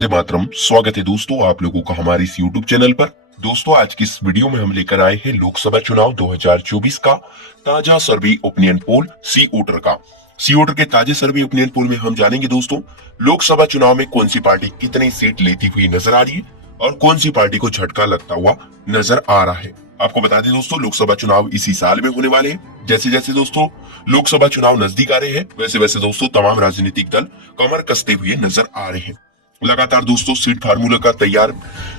वंदे मातरम। स्वागत है दोस्तों आप लोगों का हमारे इस YouTube चैनल पर। दोस्तों आज की इस वीडियो में हम लेकर आए हैं लोकसभा चुनाव 2024 का ताजा सर्वे ओपिनियन पोल सी वोटर का। सी वोटर के ताजे सर्वे ओपिनियन पोल में हम जानेंगे दोस्तों लोकसभा चुनाव में कौन सी पार्टी कितनी सीट लेती हुई नजर आ रही है और कौन सी पार्टी को झटका लगता हुआ नजर आ रहा है। आपको बता दें दोस्तों लोकसभा चुनाव इसी साल में होने वाले हैं। जैसे जैसे दोस्तों लोकसभा चुनाव नजदीक आ रहे हैं वैसे वैसे दोस्तों तमाम राजनीतिक दल कमर कसते हुए नजर आ रहे हैं। लगातार दोस्तों सीट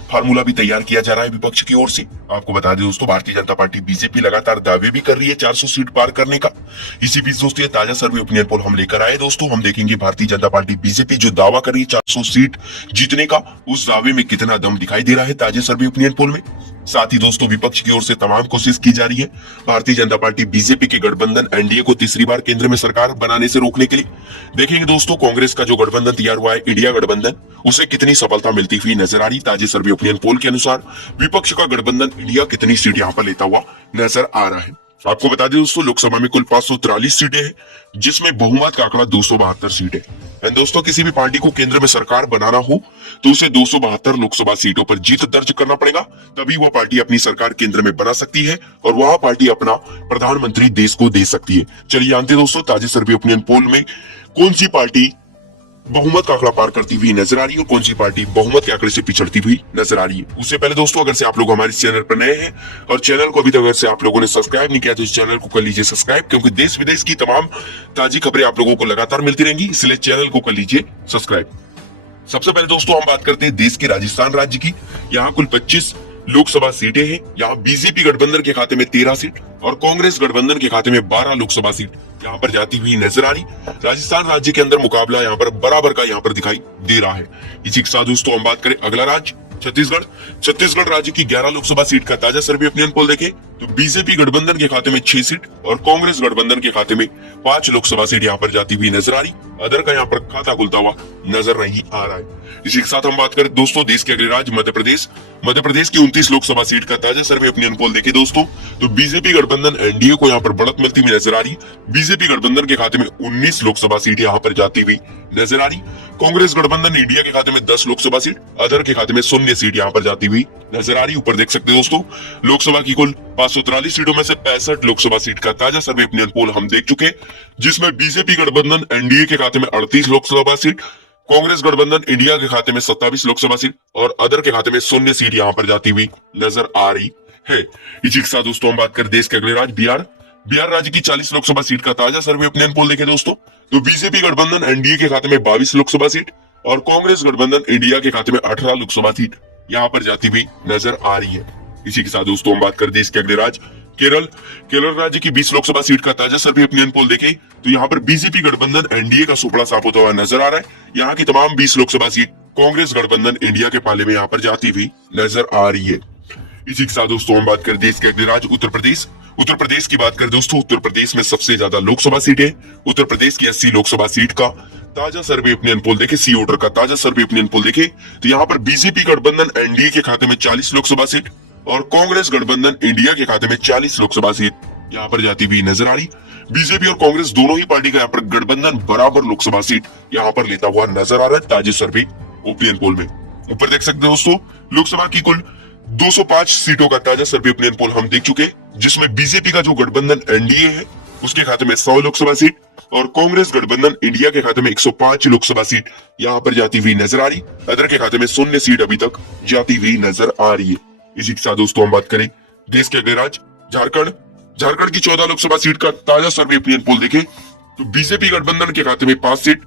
फार्मूला भी तैयार किया जा रहा है विपक्ष की ओर से। आपको बता दें दोस्तों भारतीय जनता पार्टी बीजेपी लगातार दावे भी कर रही है 400 सीट पार करने का। इसी बीच दोस्तों ये ताजा सर्वे ओपिनियन पोल हम लेकर आए दोस्तों। हम देखेंगे भारतीय जनता पार्टी बीजेपी जो दावा कर रही है 400 सीट जीतने का, उस दावे में कितना दम दिखाई दे रहा है ताजे सर्वे ओपिनियन पोल में। साथ ही दोस्तों विपक्ष की ओर से तमाम कोशिश की जा रही है भारतीय जनता पार्टी बीजेपी के गठबंधन एनडीए को तीसरी बार केंद्र में सरकार बनाने से रोकने के लिए। देखेंगे दोस्तों कांग्रेस का जो गठबंधन तैयार हुआ है इंडिया गठबंधन, उसे कितनी सफलता मिलती हुई नजर आ रही। ताजे सर्वे ओपिनियन पोल के अनुसार विपक्ष का गठबंधन इंडिया कितनी सीट यहाँ पर लेता हुआ नजर आ रहा है। आपको बता दें दोस्तों लोकसभा में कुल 543 सीटें हैं जिसमें बहुमत का आंकड़ा 272 सीटें। एंड दोस्तों किसी भी पार्टी को केंद्र में सरकार बनाना हो तो उसे 272 लोकसभा सीटों पर जीत दर्ज करना पड़ेगा, तभी वह पार्टी अपनी सरकार केंद्र में बना सकती है और वह पार्टी अपना प्रधानमंत्री देश को दे सकती है। चलिए जानते दोस्तों ताजे सर्वे ओपिनियन पोल में कौन सी पार्टी बहुमत का आंकड़ा पार करती हुई नजर आ रही है और कौन सी पार्टी बहुमत के आंकड़े से पिछड़ती हुई नजर आ रही है। उससे पहले दोस्तों अगर से आप लोग हमारे चैनल पर नए हैं और चैनल को अभी तक अगर से आप लोगों ने सब्सक्राइब नहीं किया तो इस चैनल को कर लीजिए सब्सक्राइब, क्योंकि देश विदेश की तमाम ताजी खबरें आप लोगों को लगातार मिलती रहेंगी, इसलिए चैनल को कर लीजिए सब्सक्राइब। सबसे पहले दोस्तों हम बात करते हैं देश के राजस्थान राज्य की। यहाँ कुल 25 लोकसभा सीटें हैं। यहाँ बीजेपी गठबंधन के खाते में 13 सीट और कांग्रेस गठबंधन के खाते में 12 लोकसभा सीट यहाँ पर जाती हुई नजर आ रही। राजस्थान राज्य के अंदर मुकाबला यहाँ पर बराबर का यहाँ पर दिखाई दे रहा है। इसी के साथ दोस्तों हम बात करें अगला राज्य छत्तीसगढ़। छत्तीसगढ़ राज्य की 11 लोकसभा सीट का ताजा सर्वे ओपिनियन पोल देखें तो बीजेपी गठबंधन के खाते में 6 सीट और कांग्रेस गठबंधन के खाते में 5 लोकसभा सीट यहाँ पर जाती हुई नजर आ रही। अदर का यहाँ पर खाता खुलता हुआ नजर नहीं आ रहा है। इसी के साथ हम बात करें दोस्तों देश के अगले राज्य मध्य प्रदेश। मध्य प्रदेश की 29 लोकसभा सीट का ताजा सर्वे ओपिनियन पोल देखे दोस्तों तो बीजेपी गठबंधन एनडीए को यहाँ पर बढ़त मिलती हुई नजर आ रही। बीजेपी गठबंधन के खाते में 19 लोकसभा सीट यहाँ पर जाती हुई नजर आ रही। कांग्रेस गठबंधन इंडिया के खाते में 10 लोकसभा सीट, अदर के खाते में 0 सीट यहाँ पर जाती हुई नजर आ रही। ऊपर देख सकते हैं दोस्तों लोकसभा की कुल 543 सीटों में से 65 लोकसभा सीट का ताजा सर्वे ओपिनियन पोल हम देख चुके, जिसमें बीजेपी गठबंधन एनडीए के खाते में 38 लोकसभा सीट, कांग्रेस गठबंधन इंडिया के खाते में 27 लोकसभा सीट और अदर के खाते में 0 सीट यहाँ पर जाती हुई नजर आ रही है। इसी के साथ दोस्तों हम बात करें देश के अगले राज्य बिहार। बिहार राज्य की 40 लोकसभा सीट का ताजा सर्वे ओपिनियन पोल देखें दोस्तों तो बीजेपी गठबंधन एनडीए के खाते में 22 लोकसभा सीट और कांग्रेस गठबंधन इंडिया के खाते में 18 लोकसभा सीट यहाँ पर जाती हुई नजर आ रही है। इसी के साथ दोस्तों हम बात करें देश के अगले राज्य केरल। केरल राज्य की 20 लोकसभा सीट का ताजा सर्वे ओपिनियन पोल देखें तो यहाँ पर बीजेपी गठबंधन एनडीए का सुपड़ा साफ होता हुआ नजर आ रहा है। यहाँ की तमाम 20 लोकसभा सीट कांग्रेस गठबंधन इंडिया के पाले में यहाँ पर जाती हुई नजर आ रही है। इसी के साथ दोस्तों हम बात करें देश के अगले राज्य उत्तर प्रदेश। उत्तर प्रदेश की बात करें दोस्तों उत्तर प्रदेश में सबसे ज्यादा लोकसभा सीटें। उत्तर प्रदेश की 80 लोकसभा सीट का ताजा सर्वे ओपिनियन पोल देखे, सी वोटर का ताजा सर्वे ओपिनियन पोल देखे तो यहाँ पर बीजेपी गठबंधन एनडीए के खाते में 40 लोकसभा सीट और कांग्रेस गठबंधन इंडिया के खाते में 40 लोकसभा सीट यहाँ पर जाती हुई नजर आ रही। बीजेपी और कांग्रेस दोनों ही पार्टी का यहाँ पर गठबंधन बराबर लोकसभा सीट यहाँ पर लेता हुआ नजर आ रहा है ताजे सर्वे ओपिनियन पोल में। ऊपर देख सकते हैं दोस्तों लोकसभा की कुल 205 सीटों का ताजा सर्वे ओपिनियन पोल हम देख चुके, जिसमें बीजेपी का जो गठबंधन एनडीए है उसके खाते में 100 लोकसभा सीट और कांग्रेस गठबंधन इंडिया के खाते में 105 लोकसभा सीट यहाँ पर जाती हुई नजर आ रही। अदर के खाते में 0 सीट अभी तक जाती हुई नजर आ रही है। इसी के साथ दोस्तों हम बात करें देश के अगले राज्य झारखंड। झारखंड की 14 लोकसभा सीट का ताजा सर्वे ओपिनियन पोल देखे तो बीजेपी गठबंधन के खाते में 5 सीट,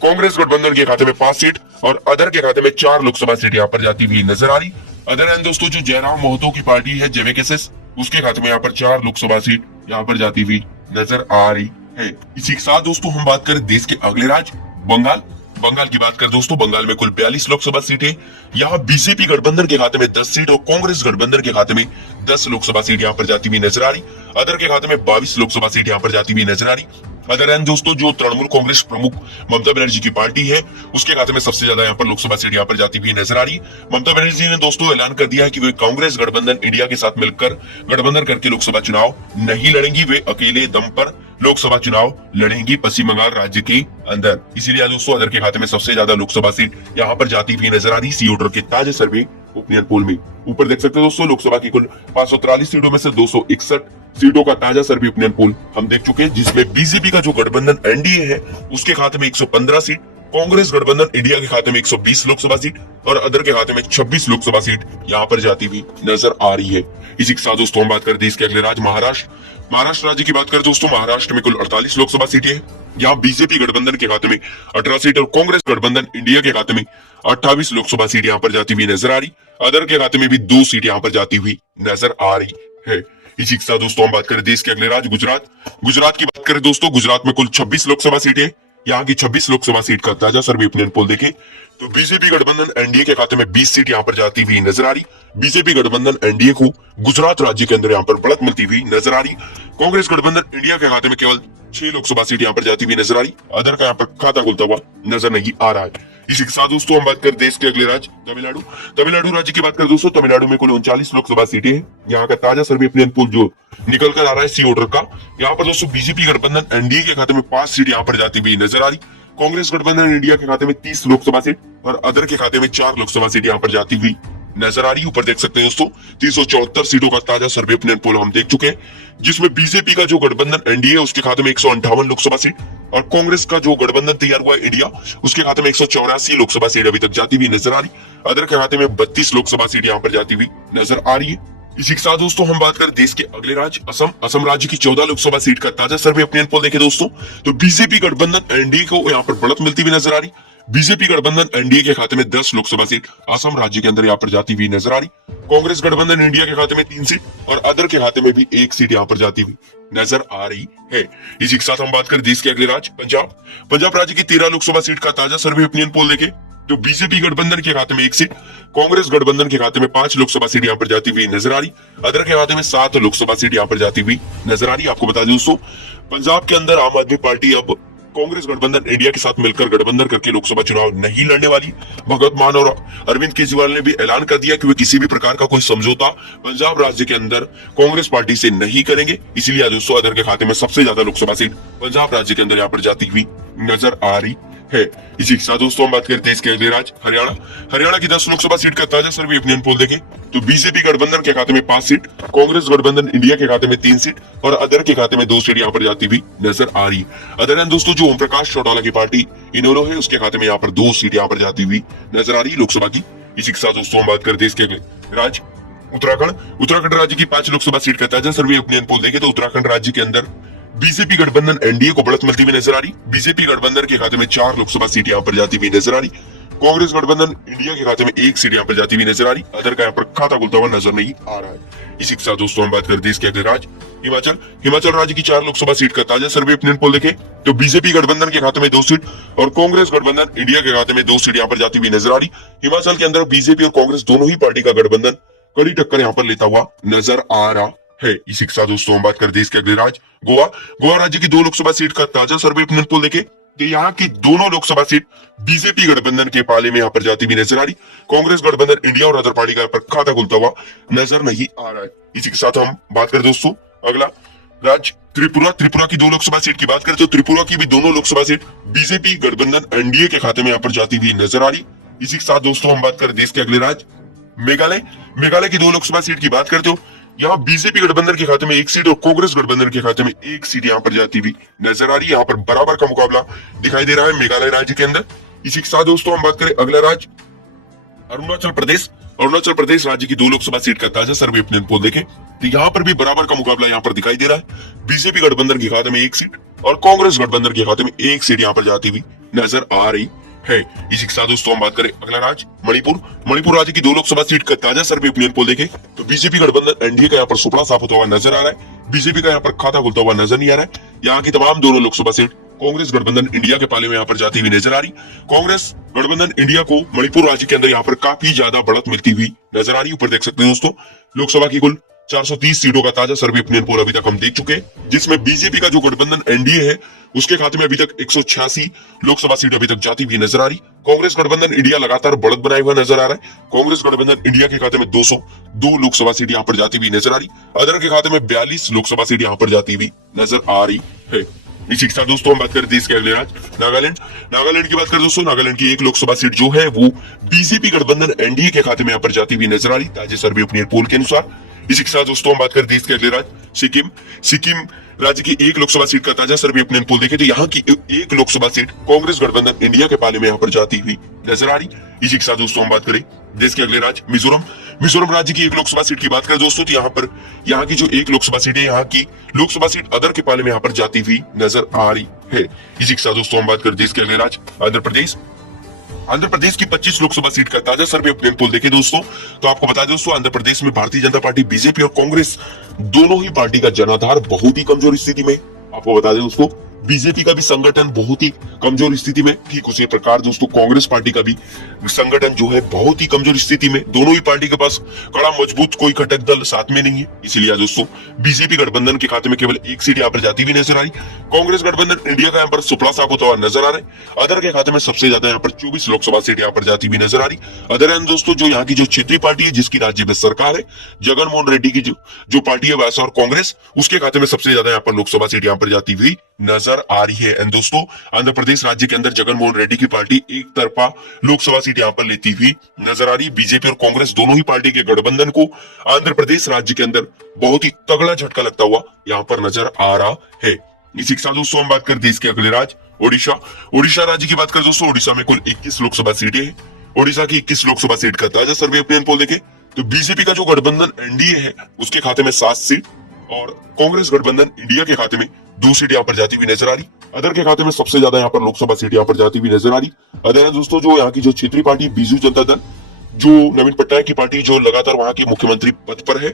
कांग्रेस गठबंधन के खाते में 5 सीट और अदर के खाते में 4 लोकसभा सीट यहाँ पर जाती हुई नजर आ रही। अदर एंड दोस्तों जो जयराम महतो की पार्टी है जेवीकेएस, उसके खाते में यहाँ पर 4 लोकसभा सीट यहाँ पर जाती हुई नजर आ रही है। इसी के साथ दोस्तों हम बात करें देश के अगले राज्य बंगाल। बंगाल की बात करें दोस्तों बंगाल में कुल 42 लोकसभा सीटें। यहाँ बीजेपी गठबंधन के खाते में 10 सीट और कांग्रेस गठबंधन के खाते में 10 लोकसभा सीट यहाँ पर जाती हुई नजर आ रही। अदर के खाते में 22 लोकसभा सीट यहाँ पर जाती हुई नजर आ रही। अदर एंड दोस्तों जो तृणमूल कांग्रेस प्रमुख ममता बनर्जी की पार्टी है उसके खाते में सबसे ज्यादा यहाँ पर लोकसभा सीट यहाँ पर जाती हुई नजर आ रही। ममता बनर्जी ने दोस्तों ऐलान कर दिया है कि वे कांग्रेस गठबंधन इंडिया के साथ मिलकर गठबंधन करके लोकसभा चुनाव नहीं लड़ेंगी, वे अकेले दम पर लोकसभा चुनाव लड़ेंगी पश्चिम बंगाल राज्य के अंदर। इसीलिए दोस्तों अदर के खाते में सबसे ज्यादा लोकसभा सीट यहाँ पर जाती हुई नजर आ रही सी वोटर के ताजा सर्वे ओपिनियन पोल में। ऊपर देख सकते हैं दोस्तों लोकसभा की कुल 543 सीटों में से 261 सीटों का ताजा सर्वे ओपिनियन पोल हम देख चुके हैं, जिसमें बीजेपी का जो गठबंधन एनडीए है उसके खाते में 115 सीट, कांग्रेस गठबंधन इंडिया के खाते में 120 लोकसभा सीट और अदर के खाते में 26 लोकसभा सीट यहाँ पर जाती हुई नजर आ रही है। इसी के साथ दोस्तों हम बात करें देश के अगले राज्य महाराष्ट्र राज्य की बात करें दोस्तों, महाराष्ट्र में कुल 48 लोकसभा सीटें हैं। यहाँ बीजेपी गठबंधन के खाते में 18 सीट और कांग्रेस गठबंधन इंडिया के खाते में 28 लोकसभा सीट यहाँ पर जाती हुई नजर आ रही। अदर के खाते में भी 2 सीट यहाँ पर जाती हुई नजर आ रही है। इसी के साथ दोस्तों हम बात करें देश के अगले राज्य गुजरात की बात करें दोस्तों, गुजरात में कुल 26 लोकसभा सीटें। यहाँ की 26 लोकसभा सीट का ताजा सर्वे ओपिनियन पोल देखें तो बीजेपी गठबंधन एनडीए के खाते में 20 सीट यहाँ पर जाती हुई नजर आ रही। बीजेपी गठबंधन एनडीए को गुजरात राज्य के अंदर यहाँ पर बढ़त मिलती हुई नजर आ रही। कांग्रेस गठबंधन इंडिया के खाते में केवल 6 लोकसभा सीट यहाँ पर जाती हुई नजर आ रही। अदर का यहाँ पर खाता खुलता हुआ नजर नहीं आ रहा है। इसी के साथ दोस्तों हम बात करें देश के अगले राज्य तमिलनाडु राज्य की बात करें दोस्तों, तमिलनाडु में कुल 39 लोकसभा सीटें हैं। यहाँ का ताजा सर्वे ओपिनियन पोल जो निकल कर आ रहा है सी वोटर का, यहाँ पर दोस्तों बीजेपी गठबंधन एनडीए के खाते में 5 सीट यहाँ पर जाती हुई नजर आ रही। कांग्रेस गठबंधन इंडिया के खाते में 30 लोकसभा सीट और अदर के खाते में 4 लोकसभा सीट यहाँ पर जाती हुई नजर आ रही। ऊपर देख सकते हैं दोस्तों 374 सीटों का ताजा सर्वे ओपिनियन पोल हम देख चुके हैं, जिसमें बीजेपी का जो गठबंधन एनडीए है उसके खाते में 158 लोकसभा सीट और कांग्रेस का जो गठबंधन तैयार हुआ है इंडिया उसके खाते में 184 लोकसभा सीट अभी तक जाती हुई नजर आ रही। अदर के खाते में 32 लोकसभा सीट यहाँ पर जाती हुई नजर आ रही है। इसी के साथ दोस्तों हम बात करें देश के अगले राज्य असम राज्य की 14 लोकसभा सीट का ताजा सर्वे ओपिनियन पोल देखें दोस्तों तो बीजेपी गठबंधन एनडीए को यहाँ पर बढ़त मिलती हुई नजर आ रही। बीजेपी गठबंधन एनडीए के खाते में 10 लोकसभा सीट असम राज्य के अंदर यहाँ पर जाती हुई नजर आ रही। कांग्रेस गठबंधन इंडिया के खाते में 3 सीट और अदर के खाते में भी 1 सीट यहाँ पर जाती हुई नजर आ रही है। इसी के साथ हम बात करें देश के अगले राज्य पंजाब राज्य की 13 लोकसभा सीट का ताजा सर्वे ओपिनियन पोल देखें तो बीजेपी गठबंधन के खाते में 1 सीट, कांग्रेस गठबंधन के खाते में 5 लोकसभा सीट यहाँ पर जाती हुई नजर आ रही। अदर के खाते में 7 लोकसभा सीट यहाँ पर जाती हुई नजर आ रही। आपको बता दें दोस्तों पंजाब के अंदर आम आदमी पार्टी अब कांग्रेस गठबंधन इंडिया के साथ मिलकर गठबंधन करके लोकसभा चुनाव नहीं लड़ने वाली। भगवंत मान और अरविंद केजरीवाल ने भी ऐलान कर दिया कि वे किसी भी प्रकार का कोई समझौता पंजाब राज्य के अंदर कांग्रेस पार्टी से नहीं करेंगे। इसीलिए दोस्तों अदर के खाते में सबसे ज्यादा लोकसभा सीट पंजाब राज्य के अंदर यहाँ पर जाती हुई नजर आ रही है। इसी के साथ दोस्तों हम बात करते हैं देश के अगले राज्य हरियाणा की 10 लोकसभा सीट का ताजा सर्वे ओपिनियन पोल देखें तो बीजेपी गठबंधन के खाते में 5 सीट, कांग्रेस गठबंधन इंडिया के खाते में 3 सीट और अदर के खाते में 2 सीट यहाँ पर जाती हुई नजर आ रही। अदर दोस्तों जो ओम प्रकाश चौटाला की पार्टी इनोलो है उसके खाते में यहाँ पर 2 सीट यहाँ पर जाती हुई नजर आ रही लोकसभा की। इसी के साथ दोस्तों हम बात करते हैं देश के अगले राज्य उत्तराखंड राज्य की 5 लोकसभा सीट का ताजा सर्वे ओपिनियन पोल देखें तो उत्तराखंड राज्य के अंदर बीजेपी गठबंधन एनडीए को बढ़त मिलती हुई नजर आ रही। बीजेपी गठबंधन के खाते में 4 लोकसभा सीट यहाँ पर जाती हुई नजर आ रही। कांग्रेस गठबंधन इंडिया के खाते में 1 सीट यहाँ पर जाती हुई नजर आ रही। अदर का यहाँ पर खाता खुलता हुआ नजर नहीं आ रहा है। इसी के साथ दोस्तों हम बात करते हैं देश के अगले राज्य हिमाचल राज्य की 4 लोकसभा सीट का ताजा सर्वे ओपिनियन पोल देखें तो बीजेपी गठबंधन के खाते में 2 सीट और कांग्रेस गठबंधन इंडिया के खाते में 2 सीट यहाँ पर जाती हुई नजर आ रही। हिमाचल के अंदर बीजेपी और कांग्रेस दोनों ही पार्टी का गठबंधन कड़ी टक्कर यहाँ पर लेता हुआ नजर आ रहा है। इसी के साथ दोस्तों हम बात करते हैं देश के अगले राज्य गोवा राज्य की 2 लोकसभा सीट का ताजा सर्वे ओपिनियन पोल देखें तो यहाँ की दोनों लोकसभा सीट बीजेपी गठबंधन के पाले में यहाँ पर जाती हुई नजर आ रही। कांग्रेस गठबंधन इंडिया और अदर पार्टी का पर खाता खुलता हुआ नजर नहीं आ रहा है। इसी के साथ हम बात करें दोस्तों अगला राज्य त्रिपुरा की 2 लोकसभा सीट की बात करें तो त्रिपुरा की भी दोनों लोकसभा सीट बीजेपी गठबंधन एनडीए के खाते में यहाँ पर जाती हुई नजर आ रही। इसी के साथ दोस्तों हम बात करें देश के अगले राज्य मेघालय की 2 लोकसभा सीट की बात करते हो यहाँ बीजेपी गठबंधन के खाते में 1 सीट और कांग्रेस गठबंधन के खाते में 1 सीट यहाँ पर जाती हुई नजर आ रही है। यहाँ पर बराबर का मुकाबला दिखाई दे रहा है मेघालय राज्य के अंदर। इसी के साथ दोस्तों हम बात करें अगला राज्य अरुणाचल प्रदेश राज्य की 2 लोकसभा सीट का ताजा सर्वे ओपिनियन पोल देखें तो यहाँ पर भी बराबर का मुकाबला यहाँ पर दिखाई दे रहा है। बीजेपी गठबंधन के खाते में 1 सीट और कांग्रेस गठबंधन के खाते में 1 सीट यहाँ पर जाती हुई नजर आ रही है। इसी के साथ दोस्तों हम बात करें अगला राज्य मणिपुर राज्य की 2 लोकसभा सीट का ताजा सर्वे ओपिनियन पोल देखें तो बीजेपी गठबंधन एनडीए का यहाँ पर सुपड़ा साफ होता हुआ नजर आ रहा है। बीजेपी का यहाँ पर खाता खुलता हुआ नजर नहीं आ रहा है। यहाँ की तमाम दोनों लोकसभा सीट कांग्रेस गठबंधन इंडिया के पाले में यहाँ पर जाती हुई नजर आ रही। कांग्रेस गठबंधन इंडिया को मणिपुर राज्य के अंदर यहाँ पर काफी ज्यादा बढ़त मिलती हुई नजर आ रही। ऊपर देख सकते हैं दोस्तों लोकसभा की कुल 430 सीटों का ताजा सर्वे ओपिनियन पोल अभी तक हम देख चुके हैं, जिसमें बीजेपी का जो गठबंधन एनडीए है उसके खाते में अभी तक 186 लोकसभा सीट अभी तक जाती हुई नजर आ रही। कांग्रेस गठबंधन इंडिया लगातार बढ़त बनाए हुआ नजर आ रहा है। कांग्रेस गठबंधन इंडिया के खाते में 202 लोकसभा सीट यहाँ पर जाती हुई नजर आ रही। अदर के खाते में 42 लोकसभा सीट यहाँ पर जाती हुई नजर आ रही है। इसी के साथ दोस्तों हम बात करें देश के अगले राज्य नागालैंड। नागालैंड की बात करें दोस्तों, नागालैंड की एक लोकसभा सीट जो है वो बीजेपी गठबंधन एनडीए के खाते में यहाँ पर जाती हुई नजर आ रही ताजे सर्वे ओपिनियन पोल के अनुसार। इसी के साथ दोस्तों हम बात करें देश के अगले राज्य सिक्किम। सिक्किम राज्य की एक लोकसभा सीट का ताजा सर्वे ओपिनियन पोल देखें तो यहाँ की एक लोकसभा सीट कांग्रेस गठबंधन इंडिया के पाले में यहाँ पर जाती हुई नजर आ रही। इसी के साथ दोस्तों हम बात करें देश के अगले राज्य मिजोरम। मिजोरम राज्य की एक लोकसभा सीट की बात करें दोस्तों तो यहाँ की जो एक लोकसभा सीट है, यहाँ की लोकसभा सीट अदर के पाले में यहाँ पर जाती हुई नजर आ रही है। इसी के साथ दोस्तों हम बात करें देश के अगले राज्य आंध्र प्रदेश। आंध्र प्रदेश की 25 लोकसभा सीट का ताजा सर्वे ओपिनियन पोल देखें दोस्तों तो आपको बता दें दोस्तों, आंध्र प्रदेश में भारतीय जनता पार्टी, बीजेपी और कांग्रेस दोनों ही पार्टी का जनाधार बहुत ही कमजोर स्थिति में। आपको बता दें दोस्तों, बीजेपी का भी संगठन बहुत ही कमजोर स्थिति में, ठीक उसी प्रकार दोस्तों कांग्रेस पार्टी का भी संगठन जो है बहुत ही कमजोर स्थिति में। दोनों ही पार्टी के पास कड़ा मजबूत कोई घटक दल साथ में नहीं है। इसीलिए दोस्तों बीजेपी गठबंधन के खाते में केवल एक सीट यहाँ पर जाती हुई नजर आई। कांग्रेस गठबंधन इंडिया का यहाँ पर सुपड़ा साफ होता हुआ नजर आ रहा है। अदर के खाते में सबसे ज्यादा यहाँ पर 24 लोकसभा सीट यहाँ पर जाती हुई नजर आ रही। अदर एंड दोस्तों जो यहाँ की जो क्षेत्रीय पार्टी है जिसकी राज्य में सरकार है, जगन मोहन रेड्डी की जो पार्टी है वैसा और कांग्रेस, उसके खाते में सबसे ज्यादा यहाँ पर लोकसभा सीट यहाँ पर जाती हुई नजर आ रही है। एंड दोस्तों आंध्र प्रदेश राज्य के अंदर जगन मोहन रेड्डी की पार्टी एक तरफा लोकसभा सीट यहाँ पर लेती हुई नजर आ रही। बीजेपी और कांग्रेस दोनों ही पार्टी के गठबंधन को आंध्र प्रदेश राज्य के अंदर बहुत ही तगड़ा झटका लगता हुआ यहाँ पर नजर आ रहा है। इसी के साथ दोस्तों हम बात करें देश के अगले राज्य ओडिशा। ओडिशा राज्य की बात करें दोस्तों, ओडिशा में कुल 21 लोकसभा सीटें हैं। ओडिशा की 21 लोकसभा सीट का ताजा सर्वे ओपिनियन पोल देखें तो बीजेपी का जो गठबंधन एनडीए है उसके खाते में 7 सीट और कांग्रेस गठबंधन इंडिया के खाते में 2 सीट यहाँ पर जाती हुई नजर आ रही। अदर के खाते में सबसे ज्यादा यहाँ पर लोकसभा सीट यहाँ पर जाती हुई नजर आ रही। अदर दोस्तों जो यहाँ की जो क्षेत्रीय पार्टी बीजू जनता दल, जो नवीन पटनायक की पार्टी जो लगातार वहां के मुख्यमंत्री पद पर है,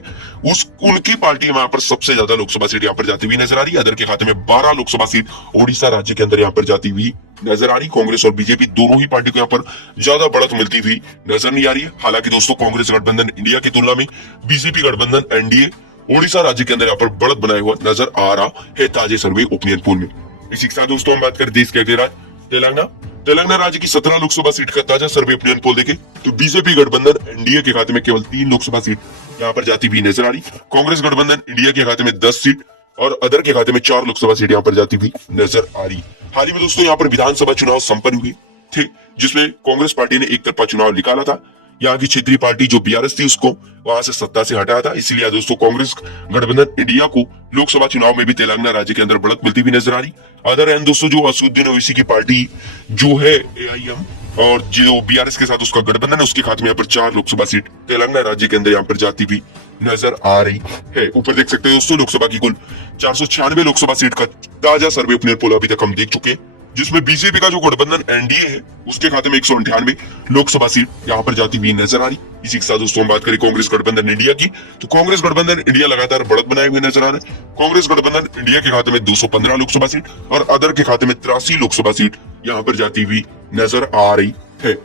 उनकी पार्टी में यहाँ पर सबसे ज्यादा लोकसभा सीट यहाँ पर जाती हुई नजर आ रही है। अदर के खाते में 12 लोकसभा सीट ओडिशा राज्य के अंदर यहाँ पर जाती हुई नजर आ रही। कांग्रेस और बीजेपी दोनों ही पार्टी को यहाँ पर ज्यादा बढ़त मिलती हुई नजर नहीं आ रही है। हालांकि दोस्तों कांग्रेस गठबंधन इंडिया की तुलना में बीजेपी गठबंधन एनडीए ओडिशा राज्य के अंदर यहाँ पर बढ़त बनाए हुआ नजर आ रहा है ताजे सर्वे ओपिनियन पोल में। इसी के साथ दोस्तों हम बात करें देश के अगले राज्य तेलंगाना। तेलंगाना राज्य की 17 लोकसभा सीट का ताजा सर्वे ओपिनियन पोल देखें तो बीजेपी गठबंधन एनडीए के खाते में केवल 3 लोकसभा सीट यहाँ पर जाती हुई नजर आ रही। कांग्रेस गठबंधन इंडिया के खाते में 10 सीट और अदर के खाते में 4 लोकसभा सीट यहाँ पर जाती हुई नजर आ रही। हाल ही में दोस्तों यहाँ पर विधानसभा चुनाव संपन्न हुए थे जिसमें कांग्रेस पार्टी ने एक तरफा चुनाव निकाला था। यहाँ की क्षेत्रीय पार्टी जो बीआरएस थी उसको वहां से सत्ता से हटाया था। इसलिए दोस्तों कांग्रेस गठबंधन इंडिया को लोकसभा चुनाव में भी तेलंगाना राज्य के अंदर बढ़त मिलती हुई नजर आ रही। अदर एंड दोस्तों जो असदुद्दीन ओवैसी की पार्टी जो है एआईएम और जो बीआरएस के साथ उसका गठबंधन है उसके खाते में यहाँ पर 4 लोकसभा सीट तेलंगाना राज्य के अंदर यहाँ पर जाती हुई नजर आ रही है। ऊपर देख सकते हैं दोस्तों लोकसभा की कुल 496 लोकसभा सीट का ताजा सर्वे ओपिनियन पोल अभी तक हम देख चुके हैं, जिसमें बीजेपी का जो गठबंधन एनडीए है उसके खाते में 198 लोकसभा सीट यहाँ पर जाती हुई नजर आ रही। इसी के साथ दोस्तों हम बात करें कांग्रेस गठबंधन इंडिया की तो कांग्रेस गठबंधन इंडिया लगातार बढ़त बनाए हुए नजर आ रहा है। कांग्रेस गठबंधन इंडिया के खाते में 215 लोकसभा सीट और अदर के खाते में 83 लोकसभा सीट यहाँ पर जाती हुई नजर आ रही है।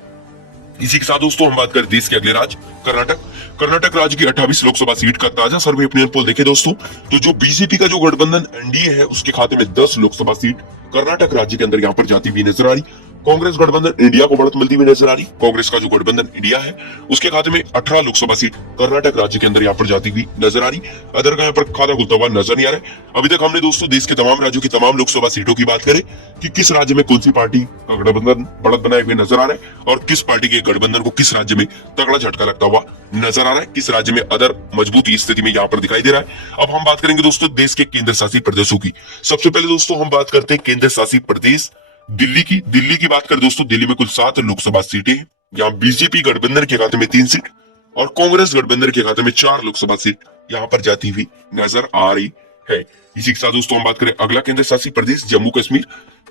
इसी के साथ दोस्तों हम बात करें देश के अगले राज्य कर्नाटक। कर्नाटक राज्य की 28 लोकसभा सीट का ताजा सर्वे ओपिनियन पोल देखें दोस्तों तो जो बीजेपी का जो गठबंधन एनडीए है उसके खाते में 10 लोकसभा सीट कर्नाटक राज्य के अंदर यहाँ पर जाती हुई नजर आ रही। कांग्रेस गठबंधन इंडिया को बढ़त मिलती हुई नजर आ रही। कांग्रेस का जो गठबंधन इंडिया है उसके खाते में 18 लोकसभा सीट कर्नाटक राज्य के अंदर यहाँ पर जाती हुई नजर आ रही। अदर का यहाँ पर खाता खुलता हुआ नजर नहीं आ रहा है। अभी तक हमने दोस्तों देश के तमाम राज्यों की तमाम लोकसभा सीटों की बात करें कि किस राज्य में कौन सी पार्टी का गठबंधन बढ़त बनाए हुए नजर आ रहा है और किस पार्टी के गठबंधन को किस राज्य में तगड़ा झटका लगता हुआ नजर आ रहा है, किस राज्य में अदर मजबूती स्थिति में यहाँ पर दिखाई दे रहा है। अब हम बात करेंगे दोस्तों देश के केंद्र शासित प्रदेशों की। सबसे पहले दोस्तों हम बात करते हैं केंद्र शासित प्रदेश दिल्ली की। दिल्ली की बात करें दोस्तों, दिल्ली में कुल 7 लोकसभा सीटें हैं। यहाँ बीजेपी गठबंधन के खाते में 3 सीट और कांग्रेस गठबंधन के खाते में 4 लोकसभा सीट यहाँ पर जाती हुई नजर आ रही है। इसी के साथ दोस्तों हम बात करें अगला केंद्र शासित प्रदेश जम्मू कश्मीर।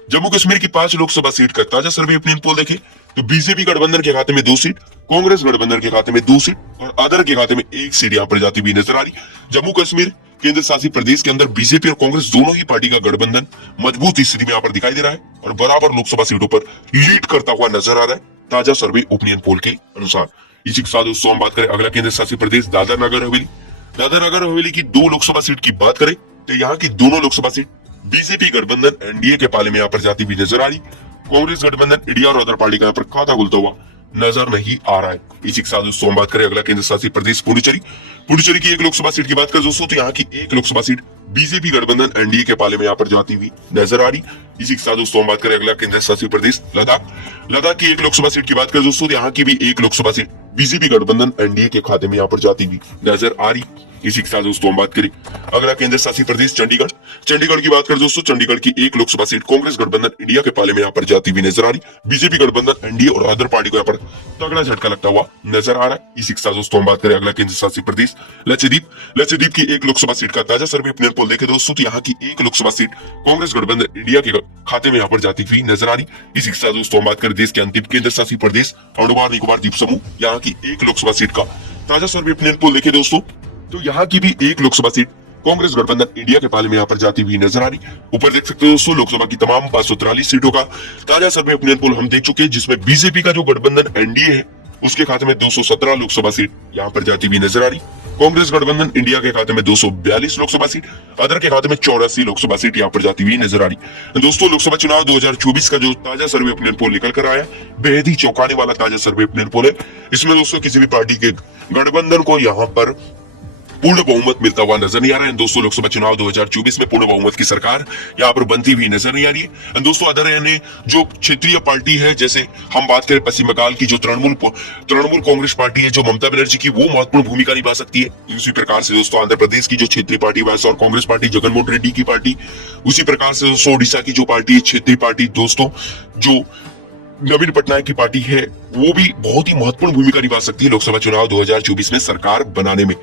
जम्मू कश्मीर की 5 लोकसभा सीट का ताजा सर्वे ओपिनियन पोल देखें तो बीजेपी गठबंधन के खाते में 2 सीट, कांग्रेस गठबंधन के खाते में 2 सीट और अदर के खाते में 1 सीट यहाँ पर जाती हुई नजर आ रही। जम्मू कश्मीर केंद्र शासित प्रदेश के अंदर बीजेपी और कांग्रेस दोनों ही पार्टी का गठबंधन मजबूत स्थिति में यहाँ पर दिखाई दे रहा है और बराबर लोकसभा सीटों पर लीड करता हुआ नजर आ रहा है ताजा सर्वे ओपिनियन पोल के अनुसार। इसी के साथ दोस्तों हम बात करें अगला केंद्र शासित प्रदेश दादर नगर हवेली। दादर नगर हवेली की 2 लोकसभा सीट की बात करें तो यहाँ की दोनों लोकसभा सीट बीजेपी गठबंधन एनडीए के पाले में यहाँ पर जाती हुई नजर आ रही। कांग्रेस गठबंधन इंडिया और अदर पार्टी का यहाँ पर खाता खुलता हुआ नजर नहीं आ रहा है। इसी के साथ दोस्तों हम बात करें अगला केंद्र शासित प्रदेश पुडुचेरी। पुडुचेरी की 1 लोकसभा सीट की बात करें दोस्तों तो यहाँ की 1 लोकसभा सीट बीजेपी गठबंधन एनडीए के पाले में यहाँ पर जाती हुई नजर आ रही। इसी के साथ दोस्तों हम बात करें अगला केंद्र शासित प्रदेश लद्दाख। लद्दाख की 1 लोकसभा सीट की बात करें दोस्तों यहाँ की भी 1 लोकसभा सीट बीजेपी गठबंधन एनडीए के खाते में यहाँ पर जाती हुई नजर आ रही। इसी के साथ दोस्तों हम बात करें अगला केंद्र शासित प्रदेश चंडीगढ़। चंडीगढ़ की बात करें दोस्तों चंडीगढ़ की 1 लोकसभा सीट कांग्रेस गठबंधन इंडिया के पाले में यहाँ पर जाती हुई नजर आ रही। बीजेपी गठबंधन एनडीए और अदर पार्टी को यहाँ पर तगड़ा झटका लगता हुआ नजर आ रहा है। इसी के साथ दोस्तों हम बात करें अगला केंद्र शासित प्रदेश लक्षद्वीप। लक्षद्वीप की 1 लोकसभा सीट का ताजा सर्वे ओपिनियन पोल देखे दोस्तों तो यहाँ की 1 लोकसभा सीट कांग्रेस गठबंधन इंडिया के खाते में यहाँ पर जाती हुई नजर आ रही। इसी के साथ दोस्तों हम बात करें देश के अंतिम केंद्र शासित प्रदेश अंडमान निकोबार द्वीप समूह। यहाँ की 1 लोकसभा सीट का ताजा सर्वे ओपिनियन पोल देखे दोस्तों तो यहाँ की भी 1 लोकसभा सीट कांग्रेस गठबंधन इंडिया के पाले में यहाँ पर जाती हुई नजर आ रही। ऊपर देख सकते हो दोस्तों लोकसभा की तमाम 543 सीटों का ताजा सर्वे ओपिनियन पोल हम देख चुके हैं, जिसमें बीजेपी का जो गठबंधन एनडीए है उसके खाते में 217 लोकसभा सीट यहाँ पर जाती हुई नजर आ रही। कांग्रेस गठबंधन इंडिया के खाते में 242 लोकसभा सीट, अदर के खाते में 84 लोकसभा सीट यहाँ पर जाती हुई नजर आ रही। दोस्तों लोकसभा चुनाव 2024 का जो ताजा सर्वे ओपिनियन पोल निकल कर आया बेहद ही चौंकाने वाला ताजा सर्वे ओपिनियन पोल है। इसमें दोस्तों किसी भी पार्टी के गठबंधन को यहाँ पर पूर्ण बहुमत मिलता हुआ नजर नहीं आ रहा है। दोस्तों लोकसभा चुनाव 2024 में पूर्ण बहुमत की सरकार यहाँ पर बनती हुई नजर नहीं आ रही है। दोस्तों अदर यानी जो क्षेत्रीय पार्टी है, जैसे हम बात करें पश्चिम बंगाल की जो तृणमूल कांग्रेस पार्टी है जो ममता बनर्जी की, वो महत्वपूर्ण भूमिका निभा सकती है। उसी प्रकार से दोस्तों आंध्र प्रदेश की जो क्षेत्रीय party YSR Congress party Jaganmohan Reddy की पार्टी, उसी प्रकार से दोस्तों ओडिशा की जो पार्टी है क्षेत्रीय पार्टी दोस्तों जो नवीन पटनायक की पार्टी है, वो भी बहुत ही महत्वपूर्ण भूमिका निभा सकती है लोकसभा चुनाव 2024 में सरकार बनाने में।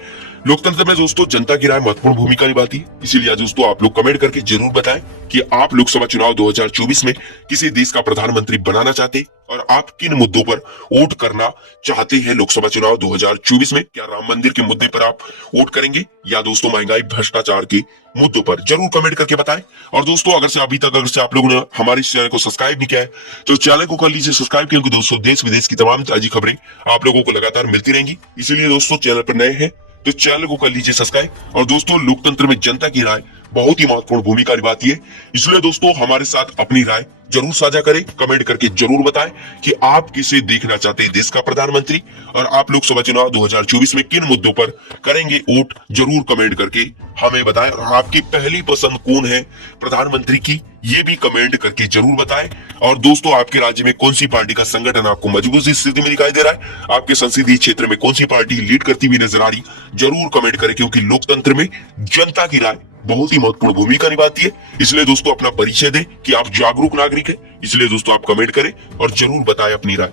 लोकतंत्र में दोस्तों जनता की राय महत्वपूर्ण भूमिका निभाती है। इसीलिए दोस्तों आप लोग कमेंट करके जरूर बताएं कि आप लोकसभा चुनाव 2024 में किसी देश का प्रधानमंत्री बनाना चाहते और आप किन मुद्दों पर वोट करना चाहते हैं लोकसभा चुनाव 2024 में। क्या राम मंदिर के मुद्दे पर आप वोट करेंगे या दोस्तों महंगाई भ्रष्टाचार के मुद्दों पर, जरूर कमेंट करके बताएं। और दोस्तों अगर से आप लोगों ने हमारे इस चैनल को सब्सक्राइब नहीं किया है तो चैनल को कर लीजिए सब्सक्राइब, क्योंकि दोस्तों देश विदेश की तमाम ताजी खबरें आप लोगों को लगातार मिलती रहेंगी। इसीलिए दोस्तों चैनल पर नए हैं तो चैनल को कर लीजिए सब्सक्राइब। और दोस्तों लोकतंत्र में जनता की राय बहुत ही महत्वपूर्ण भूमिका निभाती है, इसलिए दोस्तों हमारे साथ अपनी राय जरूर साझा करें। कमेंट करके जरूर बताएं कि आप किसे देखना चाहते हैं देश का प्रधानमंत्री, और आप लोकसभा चुनाव 2024 में किन मुद्दों पर करेंगे वोट, जरूर कमेंट करके हमें बताएं। और आपकी पहली पसंद कौन है प्रधानमंत्री की, ये भी कमेंट करके जरूर बताएं। और दोस्तों आपके राज्य में कौन सी पार्टी का संगठन आपको मजबूत स्थिति में दिखाई दे रहा है, आपके संसदीय क्षेत्र में कौन सी पार्टी लीड करती हुई नजर आ रही, जरूर कमेंट करें, क्योंकि लोकतंत्र में जनता की राय बहुत ही महत्वपूर्ण भूमिका निभाती है। इसलिए दोस्तों अपना परिचय दें कि आप जागरूक नागरिक हैं। इसलिए दोस्तों आप कमेंट करें और जरूर बताएं अपनी राय।